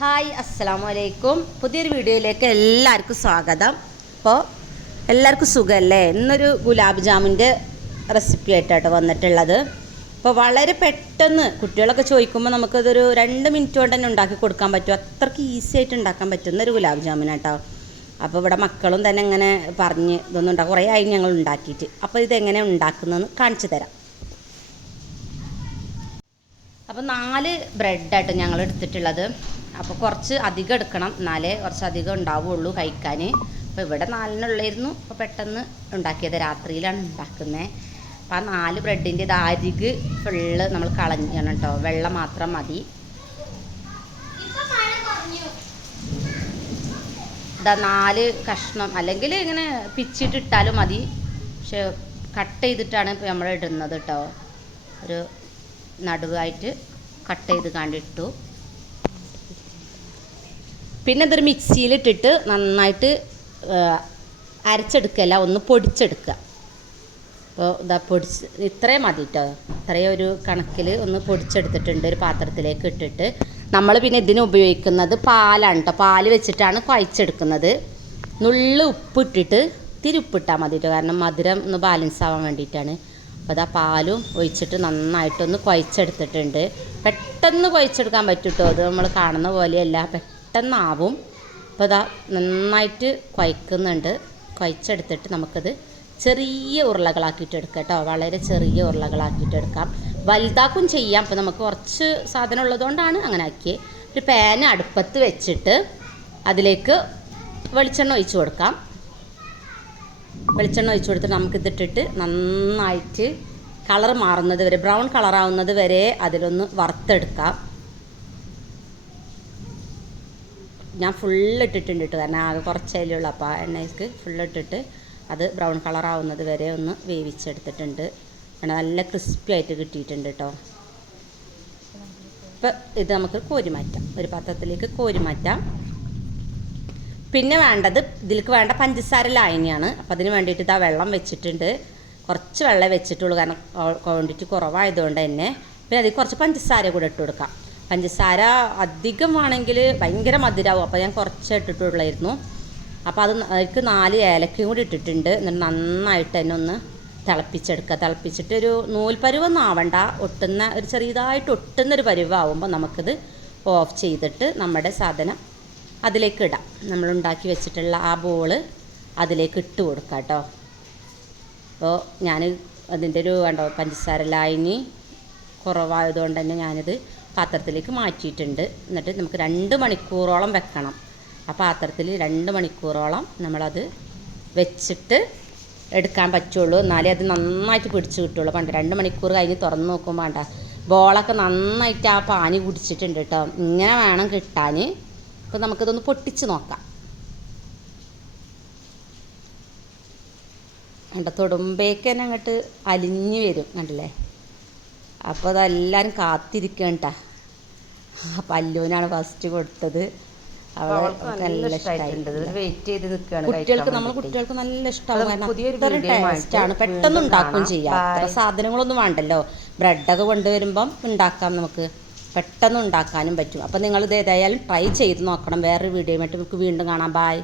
Hi അസ്സലാമു അലൈക്കും. പുതിയൊരു വീഡിയോയിലേക്ക് എല്ലാവർക്കും സ്വാഗതം. അപ്പോൾ എല്ലാവർക്കും സുഖമല്ലേ? ഇന്നൊരു ഗുലാബ് ജാമുൻ്റെ റെസിപ്പി ആയിട്ടാണ് വന്നിട്ടുള്ളത്. അപ്പോൾ വളരെ പെട്ടെന്ന് കുട്ടികളൊക്കെ ചോദിക്കുമ്പോൾ നമുക്കതൊരു 2 മിനിറ്റ് കൊണ്ട് തന്നെ ഉണ്ടാക്കി കൊടുക്കാൻ പറ്റും. അത്രയ്ക്ക് ഈസി ആയിട്ട് ഉണ്ടാക്കാൻ പറ്റുന്നൊരു ഗുലാബ് ജാമുനാട്ടോ. അപ്പോൾ ഇവിടെ മക്കളും തന്നെ ഇങ്ങനെ പറഞ്ഞ് ഇതൊന്നും ഉണ്ടാക്കും, കുറേ ആയി ഞങ്ങൾ ഉണ്ടാക്കിയിട്ട്. അപ്പോൾ ഇതെങ്ങനെ ഉണ്ടാക്കുന്നതെന്ന് കാണിച്ചു തരാം. അപ്പോൾ 4 ബ്രെഡായിട്ട് ഞങ്ങൾ എടുത്തിട്ടുള്ളത്. അപ്പോൾ കുറച്ച് അധികം എടുക്കണം, എന്നാലേ കുറച്ച് അധികം ഉണ്ടാവുള്ളൂ കഴിക്കാൻ. അപ്പോൾ ഇവിടെ 4 അപ്പോൾ പെട്ടെന്ന് ഉണ്ടാക്കിയത്, രാത്രിയിലാണ് ഉണ്ടാക്കുന്നത്. അപ്പോൾ ആ 4 ബ്രെഡിൻ്റെ ഇത് അരിക് ഫുള്ള് നമ്മൾ കളഞ്ഞണം കേട്ടോ, വെള്ളം മാത്രം മതി. ഇതാ 4 കഷ്ണം, അല്ലെങ്കിൽ ഇങ്ങനെ പിച്ചിട്ടിട്ടാലും മതി, പക്ഷെ കട്ട് ചെയ്തിട്ടാണ് ഇപ്പോൾ നമ്മൾ ഇടുന്നത് കേട്ടോ. ഒരു നടുവായിട്ട് കട്ട് ചെയ്ത് കണ്ടിട്ടു. പിന്നെ ഇതൊരു മിക്സിയിലിട്ടിട്ട് നന്നായിട്ട് അരച്ചെടുക്കല്ല, ഒന്ന് പൊടിച്ചെടുക്കുക. അപ്പോൾ ഇതാ ഇത്രയും മതി കേട്ടോ, ഇത്രയും ഒരു കണക്കിൽ ഒന്ന് പൊടിച്ചെടുത്തിട്ടുണ്ട്. ഒരു പാത്രത്തിലേക്ക് ഇട്ടിട്ട് നമ്മൾ പിന്നെ ഇതിന് ഉപയോഗിക്കുന്നത് പാലാണ് കേട്ടോ. പാല് വെച്ചിട്ടാണ് കുഴച്ചെടുക്കുന്നത്. നുള്ളു ഉപ്പിട്ടിട്ട് ഇത്തിരി ഉപ്പിട്ടാൽ മതി കേട്ടോ, കാരണം മധുരം ഒന്ന് ബാലൻസ് ആവാൻ വേണ്ടിയിട്ടാണ്. അപ്പോൾ അതാ പാലും ഒഴിച്ചിട്ട് നന്നായിട്ടൊന്ന് കുഴച്ചെടുത്തിട്ടുണ്ട്. പെട്ടെന്ന് കുഴച്ചെടുക്കാൻ പറ്റും കേട്ടോ, അത് നമ്മൾ കാണുന്ന പോലെയല്ല, പെട്ടെന്നാവും. അപ്പോൾ അതാ നന്നായിട്ട് കുഴക്കുന്നുണ്ട്. കുഴച്ചെടുത്തിട്ട് നമുക്കത് ചെറിയ ഉരുളകളാക്കിയിട്ട് എടുക്കാം കേട്ടോ, വളരെ ചെറിയ ഉരുളകളാക്കിയിട്ട് എടുക്കാം. വലുതാക്കും ചെയ്യാം. അപ്പോൾ നമുക്ക് കുറച്ച് സാധനം ഉള്ളതുകൊണ്ടാണ് അങ്ങനെ ആക്കിയത്. ഒരു പാൻ അടുപ്പത്ത് വെച്ചിട്ട് അതിലേക്ക് വെളിച്ചെണ്ണ ഒഴിച്ച് കൊടുക്കാം. വെളിച്ചെണ്ണ ഒഴിച്ച് കൊടുത്തിട്ട് നമുക്കിതിട്ടിട്ട് നന്നായിട്ട് കളർ മാറുന്നത് വരെ, ബ്രൗൺ കളറാവുന്നത് വരെ അതിലൊന്ന് വറുത്തെടുക്കാം. ഞാൻ ഫുള്ളിട്ടിട്ടുണ്ട് കേട്ടോ, കാരണം ആകെ കുറച്ചല്ലേ ഉള്ളൂ. അപ്പോൾ ആ എണ്ണയ്ക്ക് ഫുള്ളിട്ടിട്ട് അത് ബ്രൗൺ കളറാവുന്നത് വരെ ഒന്ന് വേവിച്ചെടുത്തിട്ടുണ്ട്. നല്ല ക്രിസ്പി ആയിട്ട് കിട്ടിയിട്ടുണ്ട് കേട്ടോ. ഇപ്പം ഇത് നമുക്ക് കോരി മാറ്റാം, ഒരു പാത്രത്തിലേക്ക് കോരി മാറ്റാം. പിന്നെ വേണ്ടത്, ഇതിലേക്ക് വേണ്ട പഞ്ചസാര ലായനിയാണ്. അപ്പോൾ അതിന് വേണ്ടിയിട്ട് ഇതാ വെള്ളം വെച്ചിട്ടുണ്ട്. കുറച്ച് വെള്ളം വെച്ചിട്ടുള്ളൂ, കാരണം ക്വാണ്ടിറ്റി കുറവായതുകൊണ്ട് തന്നെ. പിന്നെ അതിൽ കുറച്ച് പഞ്ചസാര കൂടെ ഇട്ട് കൊടുക്കാം. പഞ്ചസാര അധികം ആണെങ്കിൽ ഭയങ്കര മധുരമാവും, അപ്പോൾ ഞാൻ കുറച്ച് ഇട്ടിട്ടുള്ളായിരുന്നു. അപ്പോൾ അതിലേക്ക് 4 ഏലക്കയും കൂടി ഇട്ടിട്ടുണ്ട്. എന്നിട്ട് നന്നായിട്ട് തന്നെ ഒന്ന് തിളപ്പിച്ചെടുക്കുക. തിളപ്പിച്ചിട്ട് ഒരു നൂൽ പരുവൊന്നും ആവണ്ട, ഒട്ടുന്ന ഒരു ചെറിയതായിട്ട് ഒട്ടുന്നൊരു പരുവാകുമ്പോൾ നമുക്കിത് ഓഫ് ചെയ്തിട്ട് നമ്മുടെ സാധനം അതിലേക്ക് ഇടാം. നമ്മളുണ്ടാക്കി വെച്ചിട്ടുള്ള ആ ബോള് അതിലേക്ക് ഇട്ട് കൊടുക്കാം കേട്ടോ. അപ്പോൾ ഞാൻ അതിൻ്റെ ഒരു കണ്ടോ, പഞ്ചസാര ലായനി കുറവായതുകൊണ്ട് തന്നെ ഞാനിത് പാത്രത്തിലേക്ക് മാറ്റിയിട്ടുണ്ട്. എന്നിട്ട് നമുക്ക് 2 മണിക്കൂറോളം വെക്കണം. ആ പാത്രത്തിൽ 2 മണിക്കൂറോളം നമ്മളത് വെച്ചിട്ട് എടുക്കാൻ പറ്റുള്ളൂ, എന്നാലേ അത് നന്നായിട്ട് പിടിച്ച് കിട്ടുള്ളൂ. പണ്ട് 2 മണിക്കൂർ കഴിഞ്ഞ് തുറന്ന് നോക്കുമ്പോൾ വേണ്ട ബോളൊക്കെ നന്നായിട്ട് ആ പാനി കുടിച്ചിട്ടുണ്ട് കേട്ടോ. ഇങ്ങനെ വേണം കിട്ടാൻ. അപ്പോൾ നമുക്കിതൊന്ന് പൊട്ടിച്ച് നോക്കാം. കണ്ട തൊടുമ്പേക്ക് തന്നെ അങ്ങോട്ട് അലിഞ്ഞ് വരും, കണ്ടില്ലേ? അപ്പോൾ അതെല്ലാവരും കാത്തിരിക്കണം കേട്ടോ. അപ്പം അല്ലുവിനാണ് ഫസ്റ്റ് കൊടുത്തത്. അവൾക്ക് നല്ല ഇഷ്ടമായിട്ടുണ്ട്. വെയിറ്റ് ചെയ്ത് നിൽക്കുകയാണ്. കുട്ടികൾക്ക് നല്ല ഇഷ്ടമാവും, കാരണം ടേസ്റ്റാണ്. പെട്ടെന്ന് ഉണ്ടാക്കുകയും ചെയ്യാം, അത്ര സാധനങ്ങളൊന്നും വേണ്ടല്ലോ. ബ്രെഡൊക്കെ കൊണ്ടുവരുമ്പം ഉണ്ടാക്കാം, നമുക്ക് പെട്ടെന്ന് ഉണ്ടാക്കാനും പറ്റും. അപ്പോൾ നിങ്ങളിത് ഏതായാലും ട്രൈ ചെയ്ത് നോക്കണം. വേറൊരു വീഡിയോയുമായിട്ട് നമുക്ക് വീണ്ടും കാണാം. ബായ്.